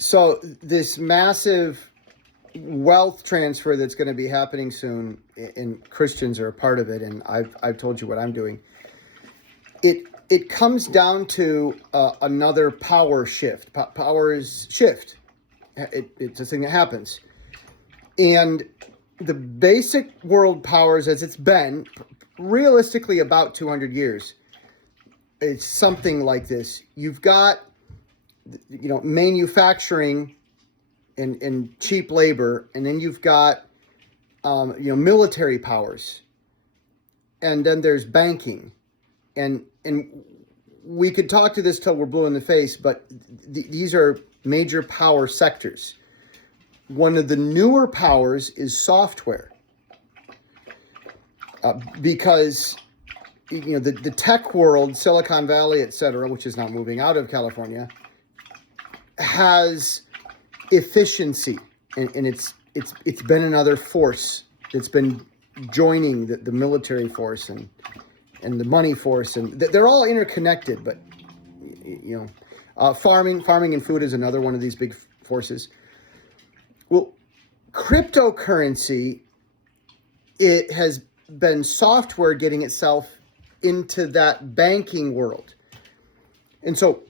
So this massive wealth transfer that's going to be happening soon, and Christians are a part of it, and I've told you what I'm doing. It comes down to another power shift. Powers shift. It's a thing that happens, and the basic world powers, as it's been realistically about 200 years, it's something like this. You've got manufacturing and cheap labor, and then you've got military powers, and then there's banking, and we could talk to this till we're blue in the face, but these are major power sectors. One of the newer powers is software, because the tech world, Silicon Valley, etc., which is now moving out of California, has efficiency, and it's been another force that's been joining the military force and the money force, and they're all interconnected. But farming and food is another one of these big forces. Well, cryptocurrency, it has been software getting itself into that banking world, and so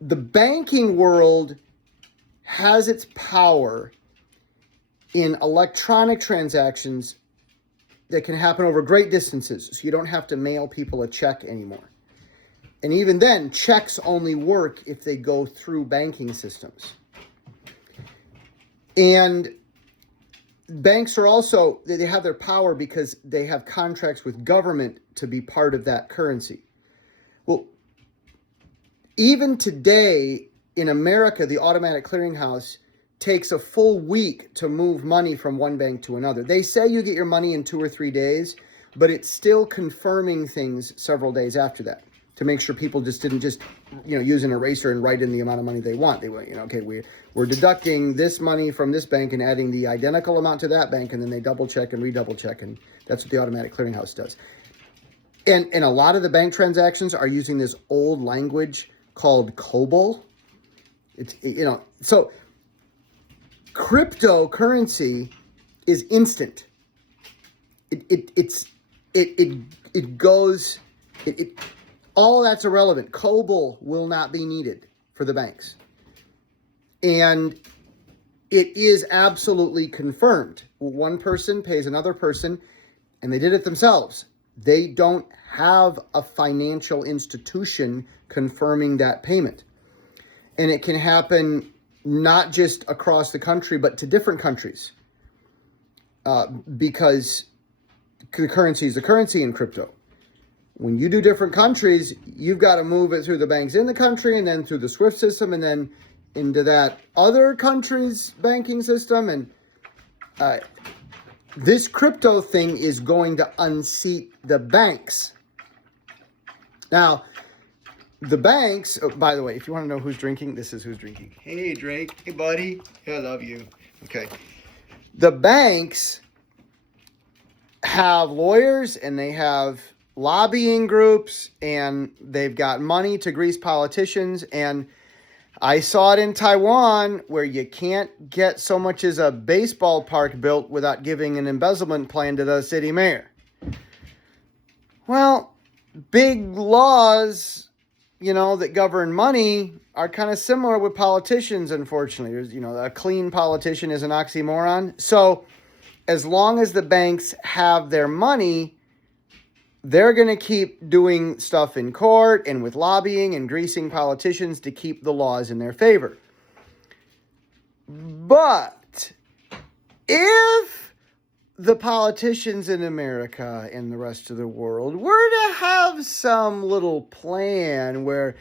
the banking world has its power in electronic transactions that can happen over great distances. So you don't have to mail people a check anymore. And even then, checks only work if they go through banking systems. And banks are also, they have their power because they have contracts with government to be part of that currency. Well, even today in America, the automatic clearinghouse takes a full week to move money from one bank to another. They say you get your money in 2 or 3 days, but it's still confirming things several days after that to make sure people didn't use an eraser and write in the amount of money they want. They went, okay, we're deducting this money from this bank and adding the identical amount to that bank, and then they double check and redouble check, and that's what the automatic clearinghouse does. And a lot of the bank transactions are using this old language called COBOL. So cryptocurrency is instant. All that's irrelevant. COBOL will not be needed for the banks. And it is absolutely confirmed. One person pays another person, and they did it themselves. They don't have a financial institution confirming that payment. And it can happen not just across the country, but to different countries, because the currency is the currency in crypto. When you do different countries, you've got to move it through the banks in the country, and then through the SWIFT system, and then into that other country's banking system. And this crypto thing is going to unseat the banks. Now, the banks, oh, by the way, if you want to know who's drinking, this is who's drinking. Hey, Drake. Hey, buddy. I love you. Okay. The banks have lawyers, and they have lobbying groups, and they've got money to grease politicians. And I saw it in Taiwan, where you can't get so much as a baseball park built without giving an embezzlement plan to the city mayor. Well, big laws, that govern money are kind of similar with politicians, unfortunately. A clean politician is an oxymoron. So as long as the banks have their money, they're going to keep doing stuff in court and with lobbying and greasing politicians to keep the laws in their favor. But if the politicians in America and the rest of the world were to have some little plan where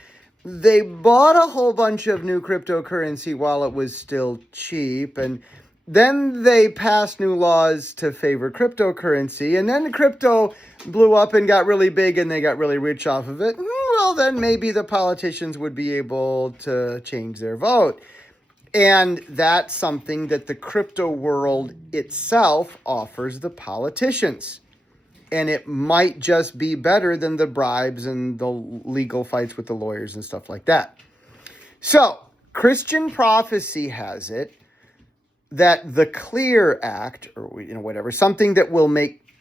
they bought a whole bunch of new cryptocurrency while it was still cheap, and then they passed new laws to favor cryptocurrency, and then crypto blew up and got really big and they got really rich off of it, well, then maybe the politicians would be able to change their vote. And that's something that the crypto world itself offers the politicians. And it might just be better than the bribes and the legal fights with the lawyers and stuff like that. So, Christian prophecy has it that the CLEAR Act, or whatever, something that will make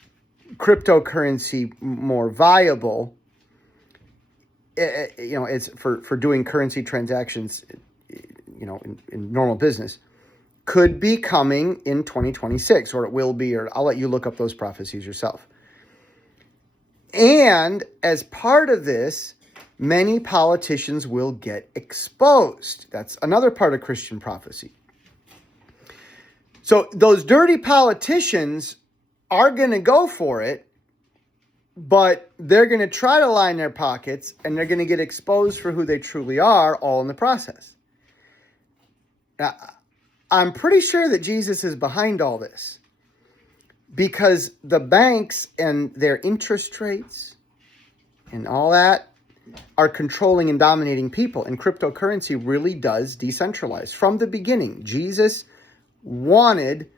cryptocurrency more viable, it's for doing currency transactions, in normal business, could be coming in 2026, or it will be, or I'll let you look up those prophecies yourself. And as part of this, many politicians will get exposed. That's another part of Christian prophecy. So those dirty politicians are going to go for it, but they're going to try to line their pockets, and they're going to get exposed for who they truly are, all in the process. Now, I'm pretty sure that Jesus is behind all this, because the banks and their interest rates and all that are controlling and dominating people. And cryptocurrency really does decentralize. From the beginning, Jesus wanted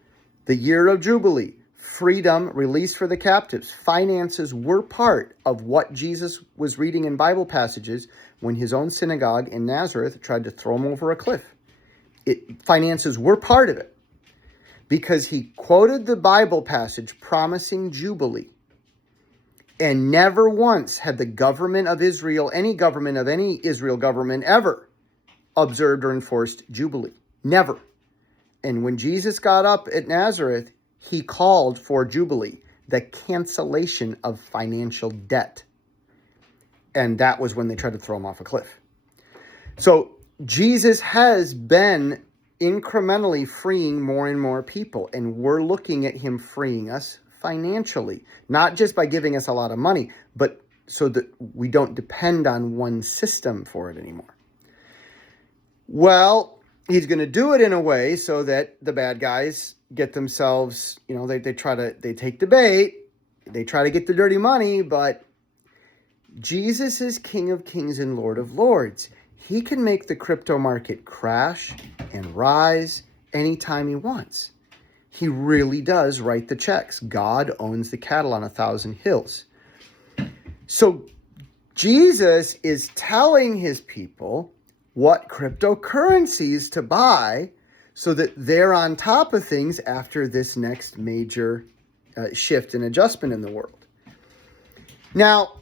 the year of Jubilee, freedom, release for the captives. Finances were part of what Jesus was reading in Bible passages when his own synagogue in Nazareth tried to throw him over a cliff. Finances were part of it, because he quoted the Bible passage promising Jubilee. And never once had the government of Israel, any government of any Israel government, ever observed or enforced Jubilee. Never. And when Jesus got up at Nazareth, he called for Jubilee, the cancellation of financial debt. And that was when they tried to throw him off a cliff. So Jesus has been incrementally freeing more and more people, and we're looking at him freeing us financially, not just by giving us a lot of money, but so that we don't depend on one system for it anymore. Well, he's going to do it in a way so that the bad guys get themselves, they take the bait, they try to get the dirty money, but Jesus is King of Kings and Lord of Lords. He can make the crypto market crash and rise anytime he wants. He really does write the checks. God owns the cattle on 1,000 hills. So Jesus is telling his people what cryptocurrencies to buy so that they're on top of things after this next major shift and adjustment in the world. Now,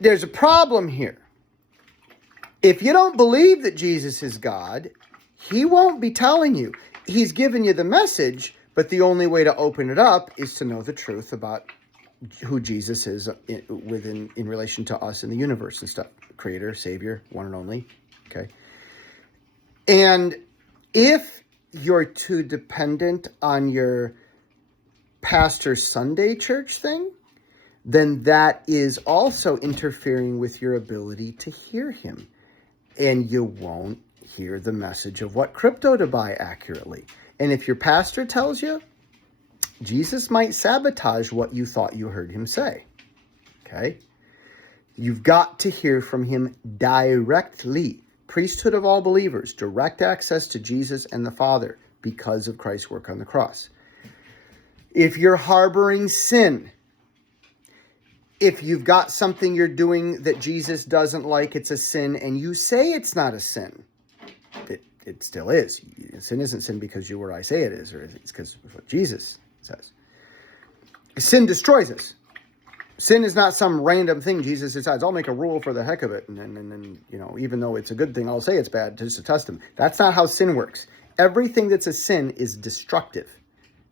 there's a problem here. If you don't believe that Jesus is God, he won't be telling you. He's given you the message, but the only way to open it up is to know the truth about who Jesus is in relation to us in the universe and stuff. Creator, Savior, one and only. Okay. And if you're too dependent on your pastor Sunday church thing, then that is also interfering with your ability to hear him. And you won't hear the message of what crypto to buy accurately. And if your pastor tells you, Jesus might sabotage what you thought you heard him say. Okay? You've got to hear from him directly. Priesthood of all believers, direct access to Jesus and the Father because of Christ's work on the cross. If you're harboring sin, if you've got something you're doing that Jesus doesn't like, it's a sin, and you say it's not a sin, it still is. Sin isn't sin because you or I say it is, or it's because of what Jesus says. Sin destroys us. Sin is not some random thing Jesus decides, I'll make a rule for the heck of it, and then even though it's a good thing, I'll say it's bad just to test him. That's not how sin works. Everything that's a sin is destructive.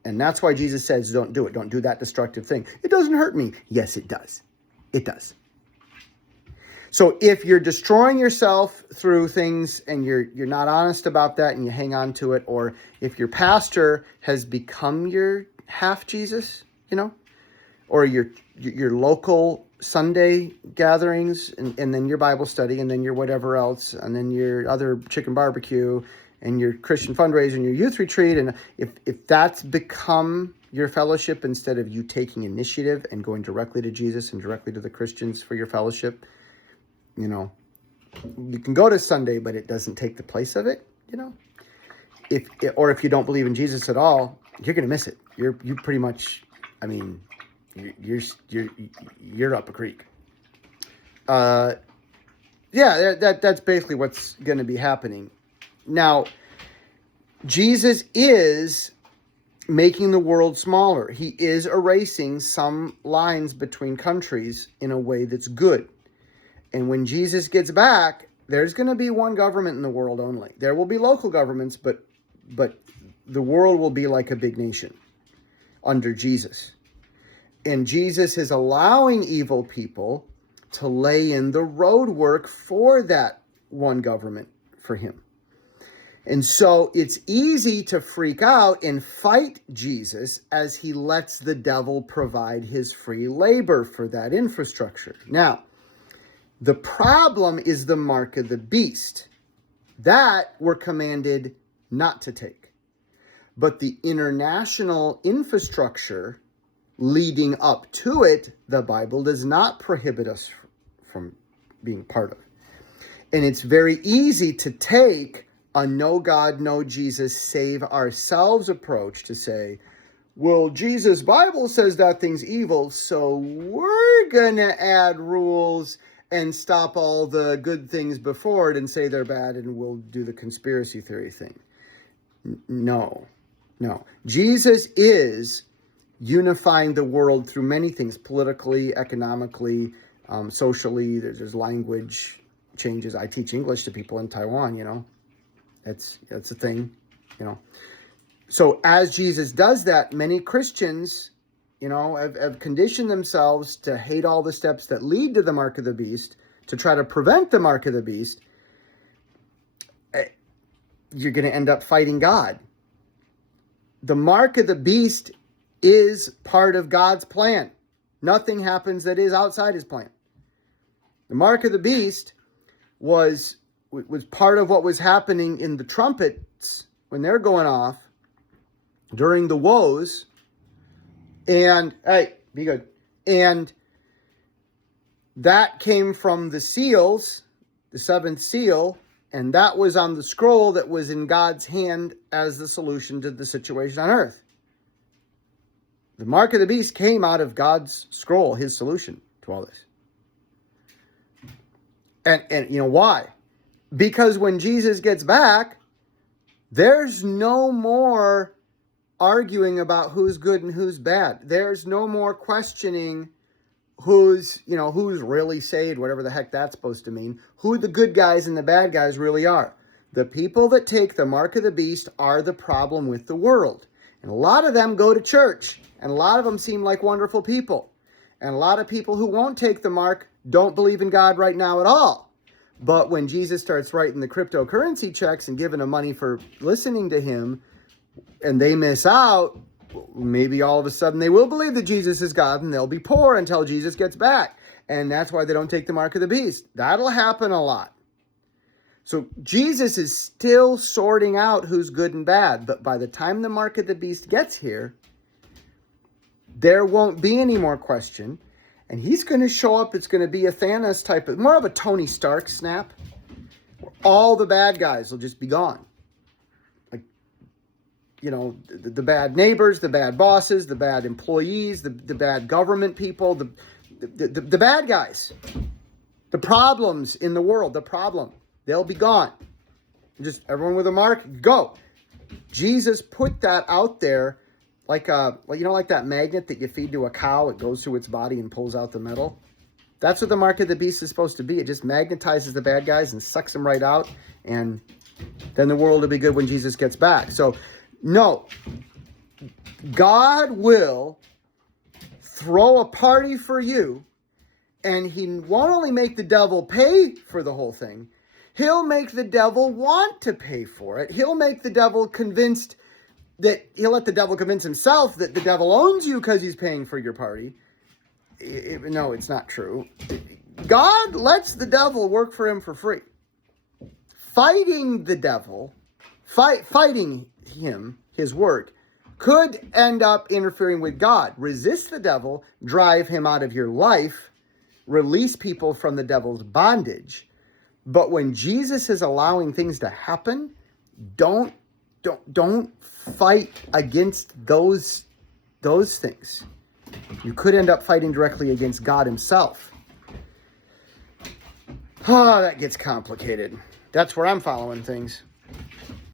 And that's why Jesus says, don't do it. Don't do that destructive thing. It doesn't hurt me. Yes, it does. It does. So if you're destroying yourself through things and you're not honest about that and you hang on to it, or if your pastor has become your half Jesus, or your local Sunday gatherings and then your Bible study and then your whatever else and then your other chicken barbecue and your Christian fundraiser and your youth retreat, and if that's become your fellowship instead of you taking initiative and going directly to Jesus and directly to the Christians for your fellowship, you can go to Sunday, but it doesn't take the place of it, If you don't believe in Jesus at all, you're going to miss it. You pretty much, you're up a creek. Yeah, that's basically what's going to be happening. Now, Jesus is making the world smaller. He is erasing some lines between countries in a way that's good. And when Jesus gets back, there's going to be one government in the world only. There will be local governments, but the world will be like a big nation under Jesus. And Jesus is allowing evil people to lay in the road work for that one government for him. And so it's easy to freak out and fight Jesus as he lets the devil provide his free labor for that infrastructure. Now, the problem is the mark of the beast. That we're commanded not to take. But the international infrastructure leading up to it, the Bible does not prohibit us from being part of. And it's very easy to take a no God, no Jesus, save ourselves approach to say, well, Jesus' Bible says that thing's evil, so we're going to add rules and stop all the good things before it and say they're bad, and we'll do the conspiracy theory thing. No. Jesus is unifying the world through many things, politically, economically, socially. There's language changes. I teach English to people in Taiwan, That's a thing, So as Jesus does that, many Christians, have conditioned themselves to hate all the steps that lead to the mark of the beast, to try to prevent the mark of the beast. You're going to end up fighting God. The mark of the beast is part of God's plan. Nothing happens that is outside his plan. The mark of the beast was part of what was happening in the trumpets when they're going off during the woes. And, hey, be good. And that came from the seals, the seventh seal, and that was on the scroll that was in God's hand as the solution to the situation on earth. The mark of the beast came out of God's scroll, his solution to all this. And why? Because when Jesus gets back, there's no more arguing about who's good and who's bad. There's no more questioning who's really saved, whatever the heck that's supposed to mean, who the good guys and the bad guys really are. The people that take the mark of the beast are the problem with the world. And a lot of them go to church, and a lot of them seem like wonderful people. And a lot of people who won't take the mark don't believe in God right now at all. But when Jesus starts writing the cryptocurrency checks and giving them money for listening to him, and they miss out, maybe all of a sudden they will believe that Jesus is God, and they'll be poor until Jesus gets back. And that's why they don't take the mark of the beast. That'll happen a lot. So Jesus is still sorting out who's good and bad. But by the time the mark of the beast gets here, there won't be any more question. And he's going to show up. It's going to be a Thanos type of, more of a Tony Stark snap. Where all the bad guys will just be gone. The bad neighbors, the bad bosses, the bad employees, the bad government people, the bad guys, the problems in the world, they'll be gone. Just everyone with a mark, go. Jesus put that out there like that magnet that you feed to a cow, it goes through its body and pulls out the metal. That's what the mark of the beast is supposed to be. It just magnetizes the bad guys and sucks them right out, and then the world will be good when Jesus gets back. So, no, God will throw a party for you, and he won't only make the devil pay for the whole thing, he'll make the devil want to pay for it. He'll make the devil convinced that he'll let the devil convince himself that the devil owns you because he's paying for your party. No, it's not true. God lets the devil work for him for free. Fighting the devil, fighting him, his work, could end up interfering with God. Resist the devil, drive him out of your life, release people from the devil's bondage. But when Jesus is allowing things to happen, don't fight against those things. You could end up fighting directly against God himself. Ah, that gets complicated. That's where I'm following things.